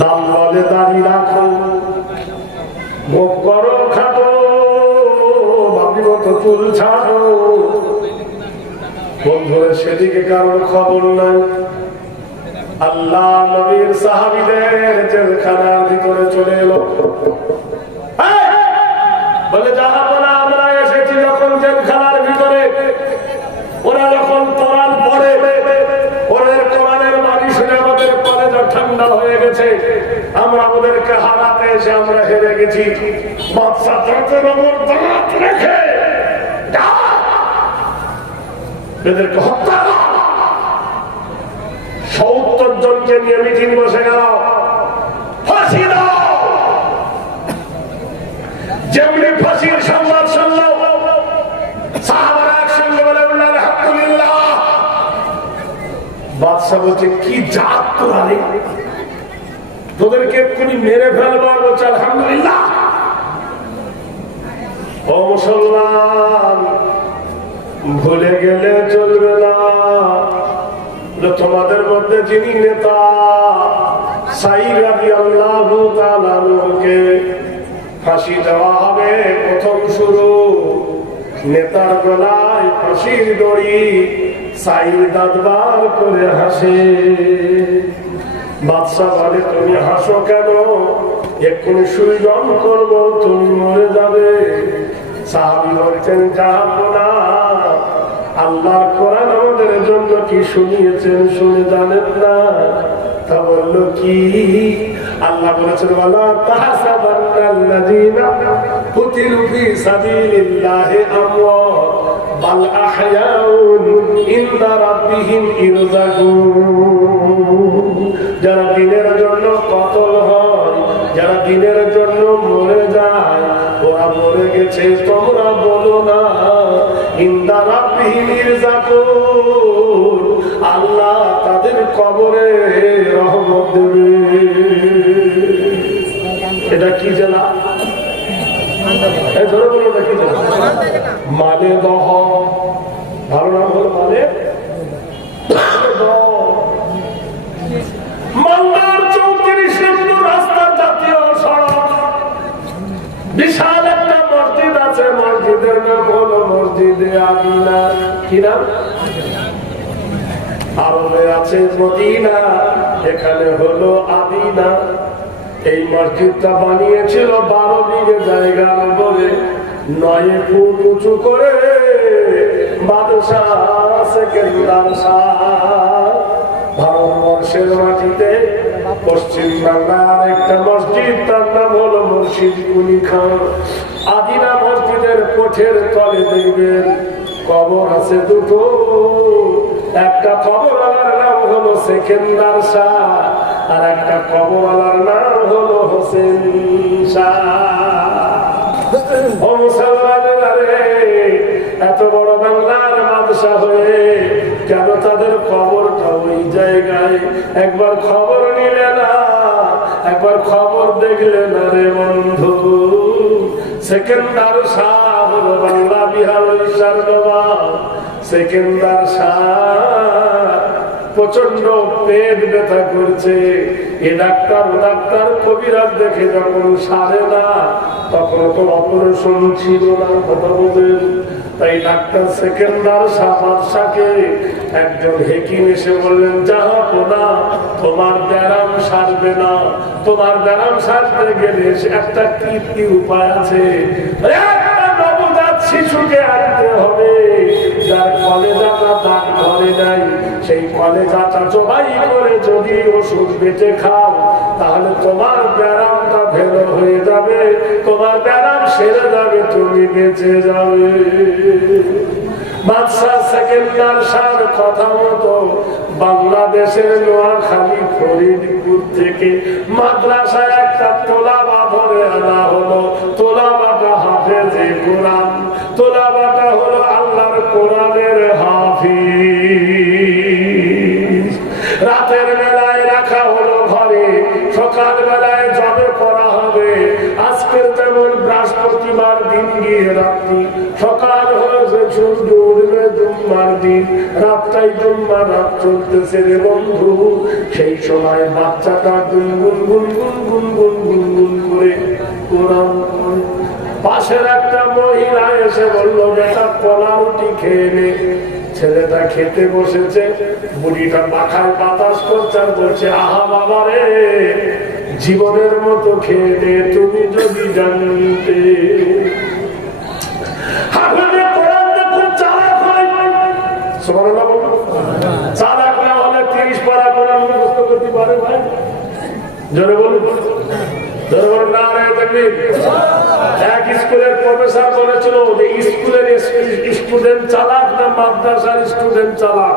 দাম বলে দাড়ি রাখো, মুখ করো খাটো, ভাবি মতো চুল ছাড়ো। বন্ধুরা সেদিকে কারোর খবর নাই। আল্লাহ নবীর সাহাবীদের জেলখানার ভিতরে চলে এলো। বলে জাহাপনা, আমরা এসেছি যখন জেলখানার ভিতরে, ওরা যখন কোরআন পড়ে, ওদের কোরআনের বাণী শুনে আমাদের কলেজা ঠান্ডা হয়ে গেছে। আমরা ওদেরকে হারাতে এসে আমরা হেরে গেছি। বাদশা যতের ওপর দাঁত রেখে এদেরকে হত্যা। ৭০ জনকে নিয়ে মিটিং বসে গেল, ফাঁসি দাও। যেমনি ফাঁসির সংবাদ শুনল, সাহাবারা একসঙ্গে বলে উঠলেন আলহামদুলিল্লাহ। বাদশাহ বলছে, কি জাত তোরা রে, তোদেরকে এক্ষুনি মেরে ফেলবো। বলছে আলহামদুলিল্লাহ। ও মুসলমান, ভুলে গেলে চলবে না, তোমাদের মধ্যে যিনি নেতা, সাঈদ রাদিয়াল্লাহু তাআলা আনহুকে ফাঁসি দেওয়া হবে। প্রথম শুরু, নেতার গলায় ফাঁসির দড়ি, সাঈদ দাঁতবার করে হাসে। বাদশাহ বলে, তুমি হাসো কেন? এক্ষুনি সুইজন করবো, তুমি মরে যাবে। সাহাবী বলছেন, যাবো না, আল্লাহর কোরআন আমাদের জন্য কি শুনিয়েছেন শুনে জানেন না? তা বলল কি? আল্লাহ বলেছেন, ওয়ালা তাহসাবান্নাল্লাযীনা কুতিলু ফী সাবিলিল্লাহি আমওয়াত বাল আহয়াউন ইনদা রাব্বিহিম ইরযাকুন। যারা দ্বীনের জন্য কতল হয়, যারা দ্বীনের জন্য মরে যায়, ওরা মরে গেছে, তোমরা বলো না। ইনদা রাব্বিহিম ইরযাকুন, আল্লাহ তাদের কবরে রহমত দেবে। এটা কি জেলা? ধরে বলো, এটা কি জেলা? মানে দহ, ভালো নাম হলো মানে মালদার ৩৪ নম্বর রাস্তা, জাতীয় সড়ক, বিশাল একটা মসজিদ আছে। মসজিদের নাম হলো মসজিদে আমিনা। কি নাম? আরবে আছে মদিনা, এখানে হলো আমিনা। এই মসজিদটা বানিয়েছিল 12 বিঘে জায়গার উপরে, 9 ফুট উঁচু করে বাদশাহ সেকেন্দার শাহ ভারতবর্ষের মাটিতে পশ্চিম বাংলার একটা মসজিদ, তার নাম হলো মসজিদ কুলি খান। আদিনা মসজিদের কোঠের তলে দেখবেন কবর আছে দুটো। একটা কবরওয়ালার নাম হলো সেকেন্দার শাহ, আর একটা কবরওয়ালার নাম হলো হোসেন শাহ। ও মুসলমানেরা রে, এত বড় বাংলার বাদশা হয়ে কেন তাদের কবরটা ওই জায়গায়? একবার খবর নিলে না, একবার খবর দেখলে না রে বন্ধু। সেকেন্দার শাহ হলো বাংলা বিহার উড়িষ্যার নবাব। সেকেন্দার শাহ প্রচন্ড পেট ব্যথা করছে। এ ডাক্তার ও ডাক্তার কবিরাজ দেখে যখন সারে না, তখন তো অপারেশন ছিল না, কথা বলেন। তাই ডাক্তার সেকেন্দার শাহ বাদশাকে একজন হেকিম এসে বললেন, জাহাপনা, তোমার ব্যারাম সারবে না, তোমার ব্যারাম সারতে গেলে একটা কি উপায় আছে? নবজাত শিশুকে আনতে হবে, যার কলেজাটা দান করে নাই, সেই কলেজাটা জবাই করে যদি ওষুধ বেঁচে খাও, তাহলে তোমার ব্যারামটা ভালো হয়ে যাবে, তোমার ব্যারাম সেরে যাবে, তুমি বেঁচে যাবে। বাদশাহ সেকেন্দার শাহর কথা মতো বাংলাদেশের নোয়াখালী ফরিদপুর থেকে মাদ্রাসায় একটা তোলাবা ধরে আনা হলো। তোলাবাটা হাফেজে কোরআন, তোলাবাটা হলো আল্লাহর কোরআনের হাফিজ। রাতের বেলায় রাখা হলো ঘরে, সকাল বেলায় জবে করা হবে। আজকের যেমন বৃহস্পতিবার দিন গিয়ে রাত্রি, সকাল হয়েছে সূর্য উঠবে জুম্মার দিন, রাতটাই জুম্মার রাত চলতেছে রে বন্ধু। সেই সময় বাচ্চাটা গুনগুন গুনগুন গুনগুন গুনগুন করে কোরআন পড়ে। পাশের একটা মহিলা এসে বলল, বেটা কলা রুটি খেয়ে নে। ছেলেটা খেতে বসেছে, বুড়িটা মাথায় বাতাস করছে আর বলছে, আহা বাবা রে, জীবনের মতো খেয়ে নে, তুমি যদি জানতে। চালাক না হলে 30 পারা কোরআন মুখস্থ করতে পারে ভাই? জোরে বলুন, জোরে বলুন না রে তাকবীর। এক স্কুলের প্রফেসর বলেছিল যে স্কুলের স্টুডেন্ট চালাক না মাদ্রাসার স্টুডেন্ট চালাক?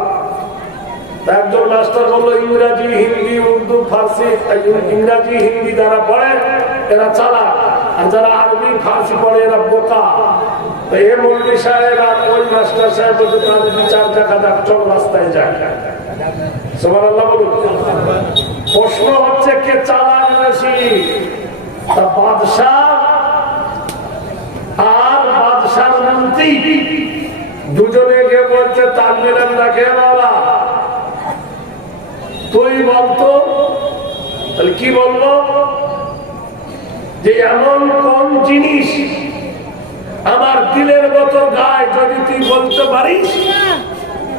একজন মাস্টার বললো, ইংরাজি হিন্দি উর্দু ফার্সি, ইংরাজি হিন্দি যারা পড়ে এরা চালাক, আর যারা আরবি ফার্সি পড়ে এরা বোকা। এ মন্ত্রী সাহেব আর ওই মাস্টার সাহেব বলতে তাদের বিচার দেখা যাক, চল রাস্তায় যায়। সুবহানাল্লাহ বলুন। প্রশ্ন হচ্ছে কে চালাক বেশি, তা বাদশাহ আর বাদশার মন্ত্রী দুজনে গিয়ে বলছে, তালমিলেন রাখে বাবা তুই বলতো। তাহলে কি বললো, যে এমন কোন জিনিস আমার দিলের মতো গায়ে, যদি তুই বলতে পারিস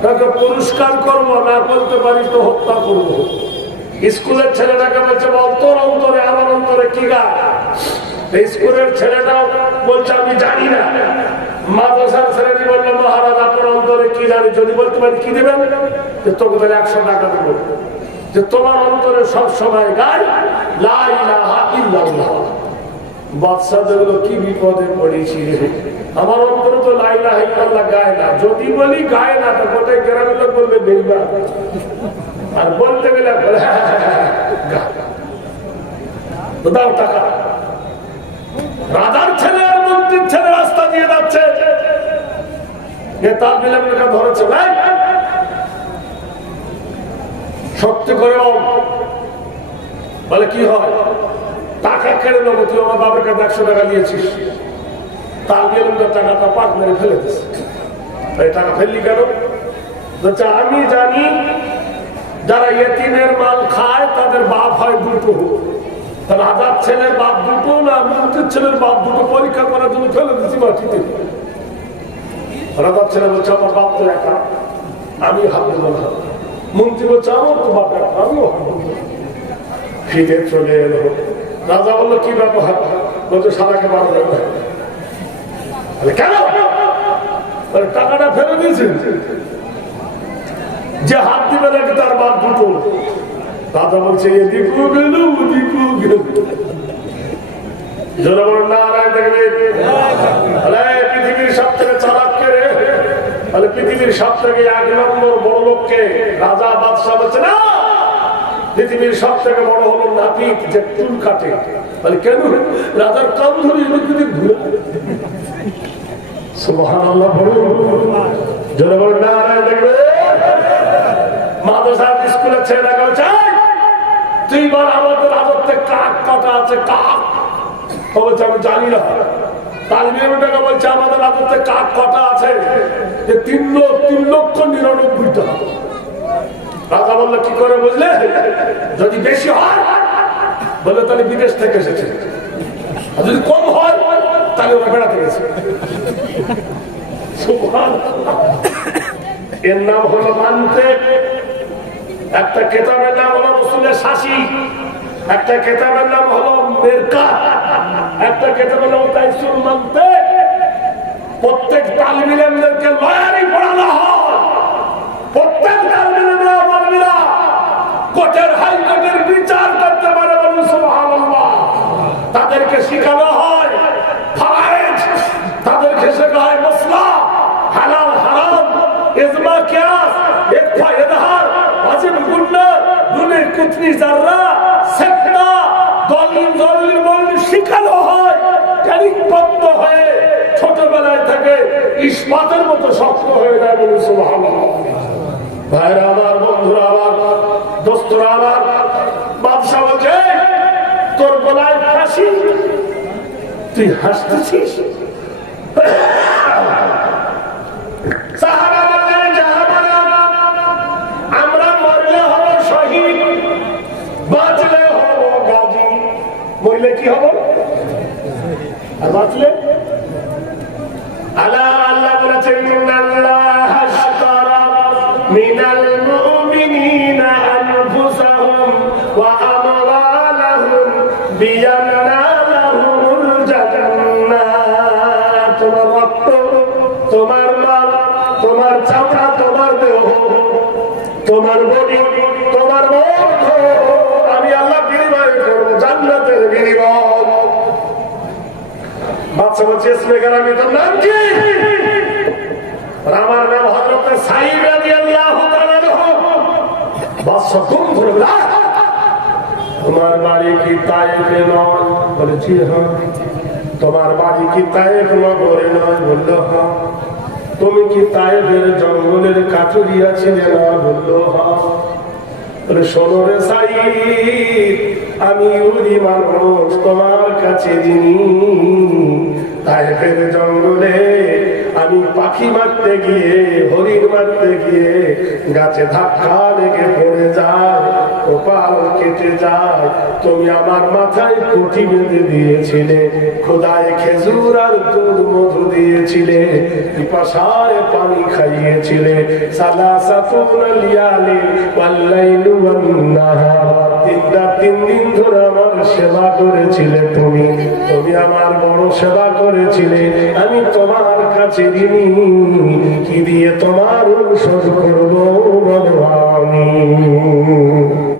তাকে পুরস্কার করবো, না বলতে পারিস তো হত্যা করবো। স্কুলের ছেলেটাকে বলছে, তোর অন্তরে আমার অন্তরে কি গায়? স্কুলের ছেলেটাও বলছে আমি জানি না। মাদ্রাসার ছেলেটি বললো, মহারাজ আপনার অন্তরে কি জানি, যদি বলতে পারি কি দেবেন? যে তোকে তাহলে 100 টাকা দেবো। যে তোমার অন্তরে সব সময় গায় লা ইলাহা ইল্লাল্লাহ। বাদশা দেখলো কি বিপদে পড়েছি, আমার অন্তরে তো লা ইলাহা ইল্লাল্লাহ গায় না। যদি বলি গায় না, তো গোটাই গ্রামের লোক বলবে বেঈমান, আর বলতে গেলে দাও টাকা। রাজার ছেলে আর মন্ত্রীর ছেলে রাস্তা দিয়ে যাচ্ছে, তার বিলম্বটা ধরেছে, সত্যি করে বলে কি হয়, টাকা কেড়ে নেবো, তুই আমার বাবার কাছে 100 টাকা নিয়েছিস। তার বিলম্বের টাকাটা পাক মেরে ফেলে দিচ্ছে। এই টাকা ফেললি কেন? আমি জানি যারা ইয়েতিমের মাল খায় তাদের বাপ হয় দুটো। রাজার ছেলের বাপ দুটো না মন্ত্রীর ছেলের বাপ দুটো, পরীক্ষা করার জন্য ফেলে দিচ্ছি মাটিতে। রাজার ছেলে বলছে, আমার বাপ তো একা, আমি হাত দেবো না। মন্ত্রী বলছে, আমার তো বাপ একা, আমিও হাত দেবো। ফিরে চলে এলো। রাজা বললো, কি ব্যাপার? বলছে, সারাকে পারবে না। কেন? টাকাটা ফেলে দিয়েছে, যে হাত দিবে নাকি তার বাপ দুটো। রাজা বলছে, এদিকেও গেল ওদিকেও গেল। পৃথিবীর সব থেকে চালাক কে রে? পৃথিবীর সব থেকে 1 নম্বর বড় লোককে রাজা বাদশাহ বলছে না, পৃথিবীর সব থেকে বড় হলো নাপিত, যে চুল কাটে। কেন? রাজার কান ধরে ঘুরে। সুবহানাল্লাহ বলুন, জোরে বলুন নারায়ে তাকবীর। মাদ্রাসার স্কুলের ছেলেরা বলছে, তুই বল আমাদের রাজত্বে কাক কটা আছে? কাক বলছে, আমি জানি না। তালমিলটাকে বলছে, আমাদের রাজত্বে কাক কটা আছে? যে 3,99,000। রাজা বললো, কি করে বুঝলে? যদি বেশি হয় বলে তাহলে বিদেশ থেকে এসেছে, আর যদি কম হয় তাহলে ওরা বেড়াতে গেছে। এর নাম হলো মানতে। একটা কেতাবের নাম হলো রসুলের শাসি, একটা কেতাবের নাম হলো মেরকা, একটা কেতাবের নাম তাইসুল মানতে। প্রত্যেক তালিম ইলমদেরকে লয়ারই পড়ানো হয়। প্রত্যেক তালিম ইলমরা কোর্টের হাইকোর্টের বিচার করতে পারে, বলুন সুবহানাল্লাহ। তাদেরকে শেখানো হয় ফারায়েজ, তাদেরকে শেখানো হয় মাসলা, হালাল হারাম, ইজমা কিয়াস, ইকফা ইজহার, ওয়াজিব গুনাহ, দুনে কুতনি যাররা, সাকতা, দলিল দলিল বলে শেখানো হয়। ট্যারিকবদ্ধ হয়ে ছোটবেলায় থেকে ইস্পাতের মতো শক্ত হয়ে যায়, বলুন সুবহানাল্লাহ। ভাইরা আমার, বন্ধুরা আমার, দোস্তরা আমার, বাদশা বলছে, তোর গলায় ফাঁসি, তুই হাসতেছিস? মরলে কি হবে? আর বাঁচলে আল্লাহ বলেছেন ইন্নাল্লাহা আশতারা মিনাল মুমিনিনা আনফুসাহুম ওয়া আমওয়ালাহুম বিআন্না লাহুমুল জান্নাহ। তোমার রক্ত, তোমার মাল, তোমার চামড়া, তোমার দেহ, তোমার বডি, তোমার মন আমি আল্লাহ বিনিময় করব জান্নাতের বিনিময়। বাচ্চা বলছে স্পিকার আমি তোর নাম কি? আমার নাম হযরত সাঈদ রাদিয়াল্লাহু তাআলা আনহু। বাচ্চা খুব ধরে বলে তোমার বাড়ি কি তায়েফে নয়? বলেছি হ্যাঁ। তোমার বাড়ি কি তায়েফ নগরে নয়? বলল হ্যাঁ। তুমি কি তায়েফের জঙ্গলের কাঠুরিয়া ছিলে না? বলল হ্যাঁ। বলে শোনো রে সাঈদ, আমি ইহুদি মানুষ, তোমার কাছে যিনি তায়েফের জঙ্গলে আমি পাখি মারতে গিয়ে, হরিণ মারতে গিয়ে গাছে ধাক্কা লেগে পড়ে যায়, কপাল কেটে যায়, তুমি আমার মাথায় কুঠি বেঁধে দিয়েছিলে, খোদায় খেজুর আর দুধ মধু দিয়েছিলে, পিপাসায় পানি খাইয়েছিলে, সালাসাতুন লিয়ালি ওয়াল লাইলু ওয়ান নাহার, তিন দিন ধরে আমার সেবা করেছিলে তুমি, তুমি আমার বড় সেবা করেছিলে, আমি তোমার কাছে ঋণী, কি দিয়ে তোমার অনুসরণ করবো ভগবান।